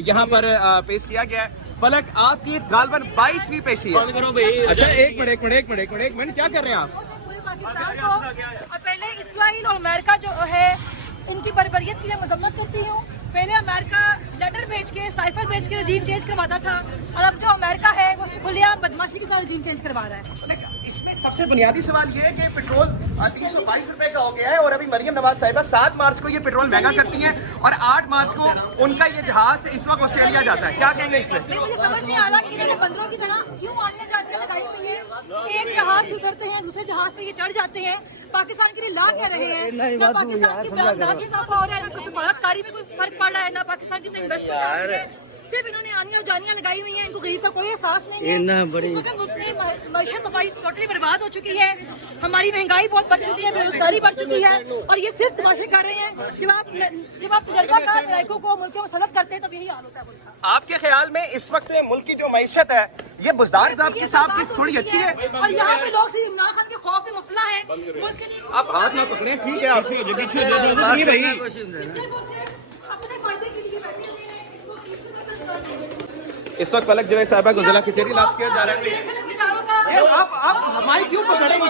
यहाँ पर पेश किया गया है। फलक, आपकी गालबन 22वीं पेशी है। अच्छा, एक मिनट, क्या कर रहे हैं आप? पूरे पाकिस्तान को और पहले इस्राइल और अमेरिका जो है इनकी बर्बरियत की मैं मजम्मत करती हूँ। पहले अमेरिका लेटर भेज के, साइफर भेज के रजीम चेंज करवाता था, और अब जो अमेरिका है वो खुलेआम बदमाशी के साथ रजीम चेंज करवा रहा है। इसमें सबसे बुनियादी सवाल ये है कि पेट्रोल 322 रुपए का हो गया है, और अभी मरियम नवाज साहिबा 7 मार्च को ये पेट्रोल महंगा करती हैं, और 8 मार्च को उनका ये जहाज इस वक्त ऑस्ट्रेलिया जाता है। क्या कहेंगे इस पे? मुझे समझ नहीं आ रहा कि इन्होंने बंदरों की तरह क्यों आने जाते हैं लगाई हुई है। एक जहाज से उतरते हैं, दूसरे जहाज पे ये चढ़ जाते हैं, पाकिस्तान के लिए ला कह रहे हैं। ना पाकिस्तान की बरामदगी साफा हो रहा है, ना कोई सफारतकारी में कोई फर्क पड़ रहा है, ना पाकिस्तान की इन्वेस्टमेंट। सिर्फ इन्होंने आनियां उजानियां लगाई हुई हैं, इनको गरीब का कोई एहसास नहीं है। मईशत हमारी टोटली बर्बाद हो चुकी है, हमारी महंगाई बहुत बढ़ चुकी है, बेरोजगारी बढ़ चुकी है, और ये सिर्फ तमाशे कर रहे हैं। जब आप तजर्बाकार नागरिकों को मुल्क में मसलत करते हैं तब यही हाल होता है। आपके ख्याल में इस वक्त में मुल्क की जो मैशत है ये बुजदार आपके साथ की थोड़ी अच्छी है, और यहाँ पे लोग सिर्फ इमरान खान के खौफ में मुबतला है। मुल्क के लिए आप हाथ ना पकड़े, ठीक है? आपसे अपने फायदे के लिए बैठे हुए हैं। इस वक्त पलक जवेद साहबा को जिला कचहरी लाश किया जा रहा है। आप हमारी क्यों पकड़ेंगे?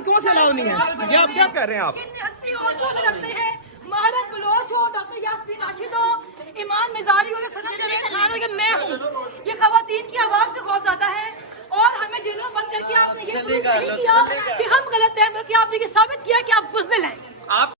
कौन से अलाउ नहीं है? ये आप क्या कर रहे हैं? आप महारत बलोच हो, डॉक्टर यास्मीन राशिद हो, ईमान मिजारी हो, सनम जमील खान हो, ये मैं हूँ। ये खवातीन की आवाज से खौफ ज्यादा है, और हमें जेलों में बंद करके आपने ये नहीं किया कि हम गलत हैं, बल्कि आपने ये साबित किया कि आप बुज़दिल हैं।